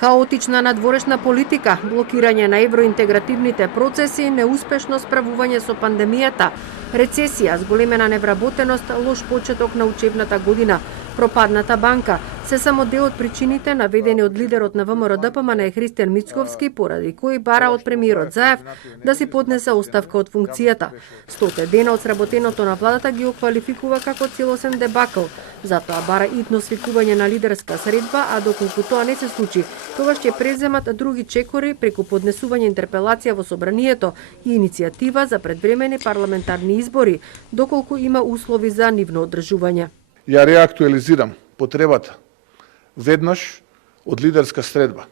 Хаотична надворешна политика, блокирање на евроинтегративните процеси, неуспешно справување со пандемијата, рецесија, зголемена невработеност, лош почеток на учебната година, пропадната банка, се само дел од причините наведени од лидерот на ВМРО-ДПМН Христијан Мицковски, поради кои бара од премиерот Заев да си поднесе оставка од функцијата. 100 дена од сработеното на владата ги оквалификува како целосен дебакл. Затоа бара итно свикување на лидерска средба, а доколку тоа не се случи, тогаш ќе преземат други чекори преку поднесување интерпелација во собранието и иницијатива за предвремени парламентарни избори, доколку има услови за нивно одржување. Ја реактуализирам потребата веднаш од лидерска средба.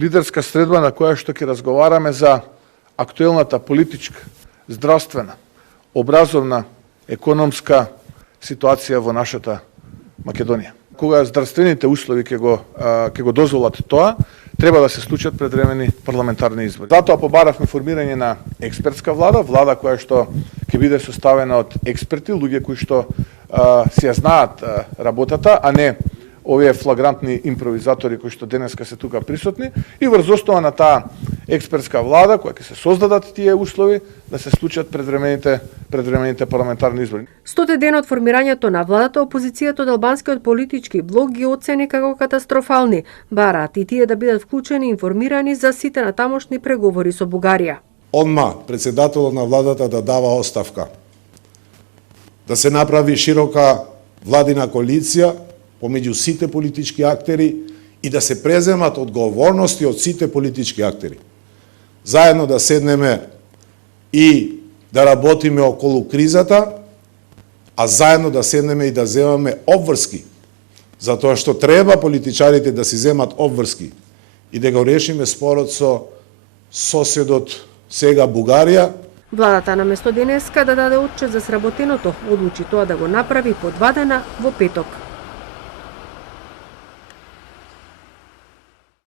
Лидерска средба на која што ќе разговараме за актуелната политичка, здравствена, образовна, економска ситуација во нашата Македонија. Кога здравствените услови ќе го дозволат тоа, треба да се случат предвремени парламентарни избори. Затоа побаравме формирање на експертска влада, влада која што ќе биде составена од експерти, луѓе кои што си ја знаат работата, а не овие флагрантни импровизатори кои што денеска се тука присутни, и врз основа на таа експертска влада која ќе се создадат тие услови да се случат предвремените парламентарни избори. 100 ден од формирањето на владата, опозицијата од албанскиот политички блок ги оцени како катастрофални, бараат и тие да бидат вклучени и информирани за сите на тамошни преговори со Бугарија. Одма председателот на владата да дава оставка, да се направи широка владина коалиција помеѓу сите политички актери и да се преземат одговорности од сите политички актери. Заедно да седнеме и да работиме околу кризата, а заедно да седнеме и да земаме обврски, затоа што треба политичарите да си земат обврски и да го решиме спорот со соседот сега Бугарија. Владата наместо денеска да даде отчет за сработеното, одлучи тоа да го направи по 2 дена во петок.